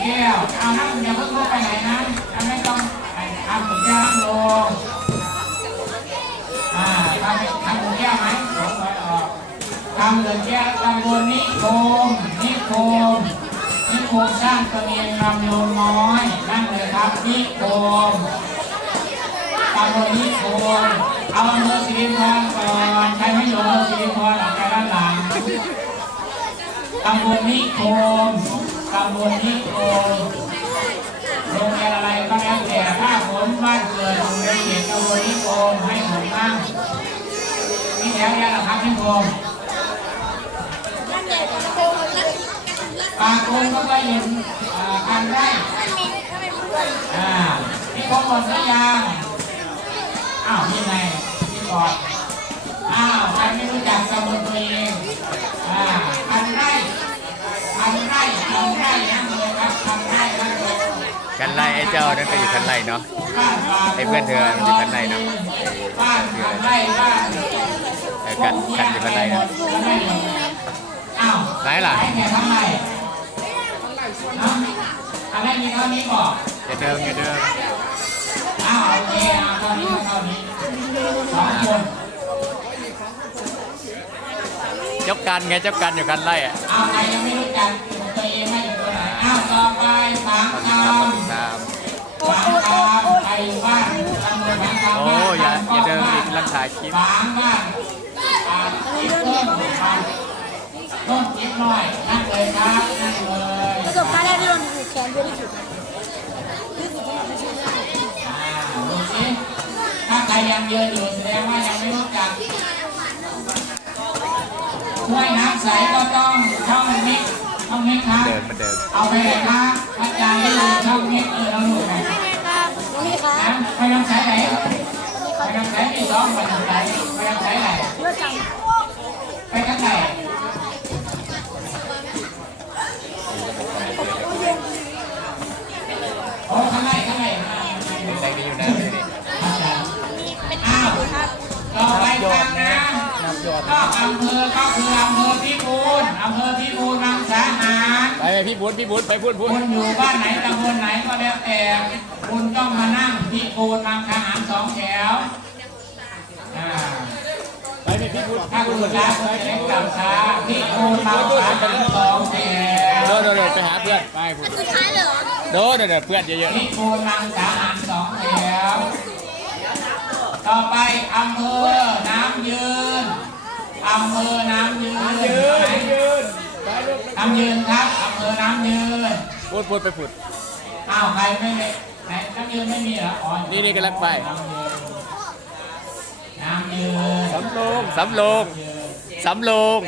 แก้วเอานั่งอย่าเพิ่งลุกไปไหนนะเอาไม่ต้องไปทำขุนแก้วนั่งลงอ่าทำทำขุนแก้วไหมลงไปออกทำขุนแก้วตำบลนิคมนิคมนิคมสร้างตัวเองลำโยนน้อยนั่งเลยครับนิคมตำบลนิคมเอาอำเภอสิรินธรก่อนใครไม่อยู่อำเภอสิรินธรออกไปด้านหลังตำบลนิคม ตำบลนิคมโรงเรียนอะไรก็แล้วแต่ถ้าผมบ้านเกิดอยู่ในเขตตำบลนิคมให้ผมนั่งนี่แถวนี้แหละครับนิคมปากโกงก็ไปเห็นอ่ากันได้อ่านิคมหมดหรือยังอ้าวนี่ไงนี่ก่อน อ้เจ้านั่นก็อยู่กันไล่เนาะบ้านบางไอ้เพื่อนเธอมันอยู่กันไล่เนาะบ้านทำไร่บ้านเออกันกันอยู่กันไล่เนาะอ้าวไหนล่ะไหนเนี่ยทำไร่เอ้าทำไร่มีเท่านี้บอกอย่าเดิมอย่าเดิมอ้าวโอเคเอาเท่านี้เท่านี้สองคนเจ้ากันไงเจ้ากันอยู่กันไล่อะอ้าวใครยังไม่รู้จักตัวเองไม่อยู่ตัวไหนอ้าวต่อไปสามคตามำ โอ้บ้านอย่าตำบลอย่าเดิมบ้าอีนกรังถ่ายคลิปสามบ้านอ่าคิดเพิ่มมาเพิ่มคิดหน่อยนั่งเลยครับนั่งเลยประสบการณ์แรกที่โดนผูกแขนเยอะที่สุดที่สุดที่ไม่ใช่เรื่องอ่าดูสิถ้าใครยังเยอะอยู่แสดงว่ายังไม่รู้จักถ้วยน้ำใสก็ต้องช่องมิกช่องมิกครับเดินมาเดินเอาไปเลยครับ ก็อำเภอก็คืออำเภอพิบูลอำเภอพิบูลมังสาหารไปไปพี่บุญพี่บุญไปพูดพูดคุณอยู่บ้านไหนตำบลไหนก็แล้วแต่ คุณต้องมานั่งพิบูลมังสาหารสองแถวอ่าไปไปพี่บุญถ้าคุณรักคุณจะได้กลับช้าพิบูลมังสาหารสองแถวเดินเดินเดินไปหาเพื่อนไปพูดสุดท้ายเลยเหรอเดินเดินเดินเพื่อนเยอะพิบูลมังสาหารสองแถวต่อไปอำเภอน้ำยืน อำเภอน้ำยืนๆยืนยืนไปลูกน้ำยืนครับอำเภอน้ำยืนพูดพูดไปพูดอ้าวใครไม่ได้ไหนน้ำยืนไม่มีเหรออ๋อนี่นี่กำลังไปน้ำยืนสำโรงสำโรงสำโรง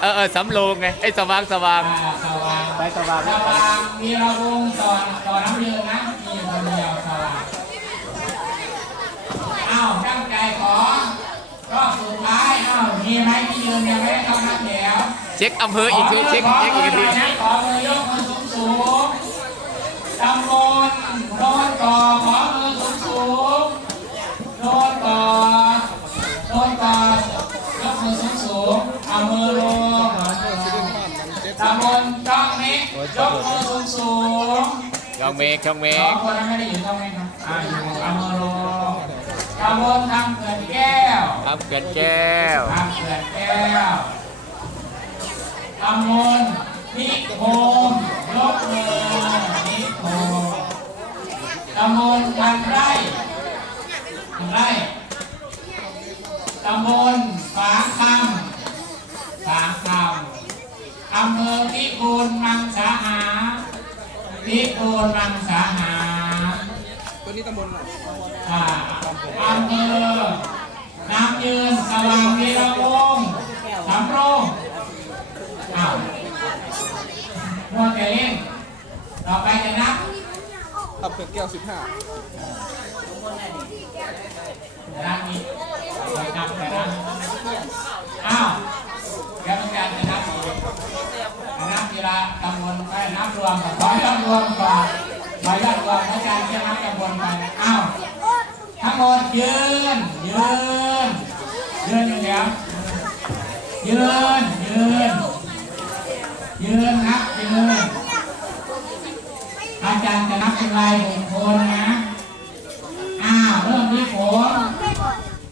เออเออสำโรงไงไอ้สว่างสว่างอ่าสว่างไปสว่างสว่างมีระวงต่อต่อน้ำยืนนะมีอยู่คนเดียวสว่างอ้าวตั้งใจขอ รอบสุดท้ายอ้าวมีไหมที่ยืนยังไม่ได้เข้านับแถวเช็คอำเภออีกทีเช็คเช็คอีกทีขอมือยกมือสูงสูงตำบลโนนก่อขอมือสูงสูงโนนก่อโนนก่อยกมือสูงสูงเอามือลงตำบลจ้องนี้ยกมือสูงสูงช่องเมฆช่องเมสอฆงคนนั้นไม่ได้อยู่จ้องนี้ครับอ่าอยู่เอามือลง ตำบลทำเกิดแก้วครับเกินแก้วทำเกิดแก้วตำบลนิคมยกมือนิคมตำบลพันไร่พันไร่ตำบลฝางคำฝางคำอำเภอพิบูลมังสาหาพิบูลมังสาหา ตัว นี้ตำบลอะไรอ่าอำเภอน้ำยืนสว่างวีระวงศ์สำโรงอ้าวมัวแต่เล่นต่อไปจะนับตับเปลือกแก้วสิบห้าจะนับอีกไปนับแต่นับอ้าวเดี๋ยวต้องการจะนับอีกจะนับทีละตำบลไปนับรวมก่อนขอยอดรวมก่อน ขอยาดรวมอาจารย์จะนับตำบลไปอ้าวทั้งหมดยืนยืนยืนอยู่เดียวยืนยืนยืนนะยืนอาจารย์จะนับเป็นรายบุคคลนะ อ้าว เริ่มที่ผม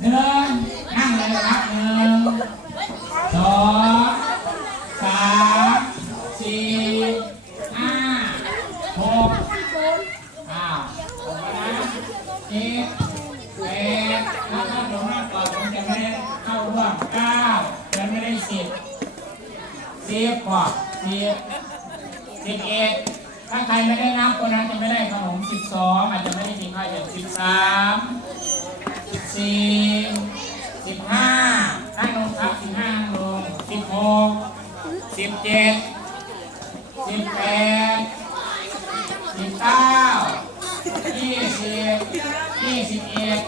หนึ่งนั่งเลยครับหนึ่งสองสามสี่ห้าหกอ้าวหกแล้วนะเจ็ดแปดถ้าท่านลงมาก่อนผมจะไม่ได้เข้าร่วมเก้าจะไม่ได้สิบ สิบกสิบสิบเอ็ดถ้าใครไม่ได้นับคนนั้นจะไม่ได้ขนมสิบสองอาจจะไม่ได้กินข้าวอย่างสิบสามสิบสี่สิบห้านั่งลงครับสิบห้านั่งลงสิบหกสิบเจ็ดสิบแปดสิบเก้ายี่สิบยี่สิบเอ็ด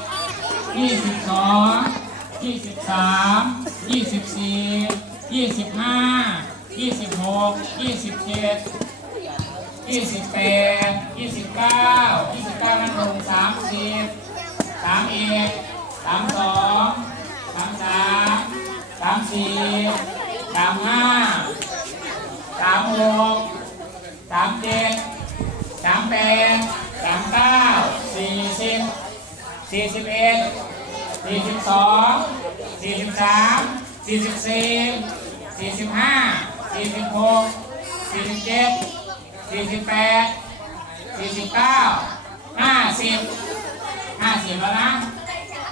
ยี่สิบสองยี่สิบสามยี่สิบสี่ ยี่สิบห้ายี่สิบหกยี่สิบเจ็ดยี่สิบแปดยี่สิบเก้ายี่สิบเก้านั่งลงสามสิบสามเอ็ดสามสองสามสามสามสี่สามห้าสามหกสามเจ็ดสามแปดสามเก้าสี่สิบสี่สิบเอ็ดสี่สิบสองสี่สิบสามสี่สิบสี่ สี่สิบห้าสี่สิบหกสี่สิบเจ็ดสี่สิบแปดสี่สิบเก้าห้าสิบห้าสิบแล้วนะ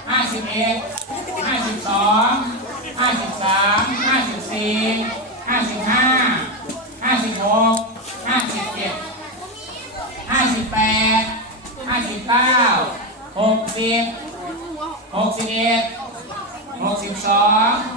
ห้าสิบเอ็ดห้าสิบสองห้าสิบสามห้าสิบสี่ห้าสิบห้าห้าสิบหกห้าสิบเจ็ดห้าสิบแปดห้าสิบเก้าหกสิบหกสิบเอ็ดหกสิบสอง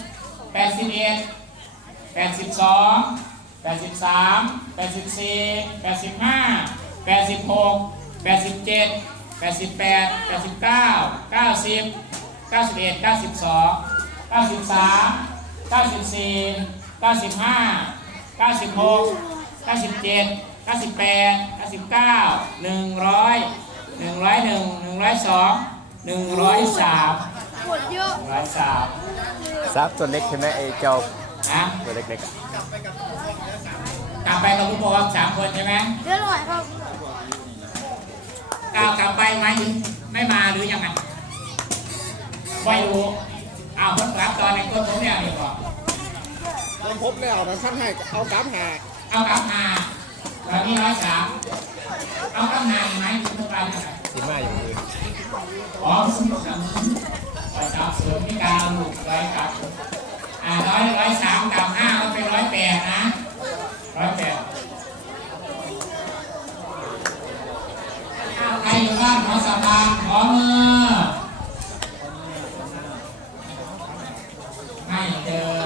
แปดสิบเอ็ดแปดสิบสองแปดสิบสามแปดสิบสี่แปดสิบห้าแปดสิบหกแปดสิบเจ็ดแปดสิบแปดแปดสิบเก้าเก้าสิบเก้าสิบเอ็ดเก้าสิบสองเก้าสิบสามเก้าสิบสี่เก้าสิบห้า96 97 98 99 100 101 102 103ปวดเยอะ 103ซับตัวเล็กใช่ไหมไอ้เจ้านะตัวเล็กๆอะกลับไปกับลูกบอลสามคนใช่ไหมเยอะหน่อยครับก้าวกลับไปไหมถึงไม่มาหรือยังไงไม่รู้อ้าวคนรับตอนในก้นผมเนี่ยดีกว่าผมพบแล้วนะท่านให้เอากราฟหาเอากลับมาตอนนี้ร้อยสามเอากลับมาอีกไหมคุณต้องการเท่าไหร่สีมาอย่างอื่นอ๋อ สมุดร้อยสามเสริมที่การลูกร้อยกับอ่าร้อยร้อยสามกับห้าก็เป็นร้อยแปดนะร้อยแปดใครอยู่บ้านขอสะพานขอมือไม่เจอ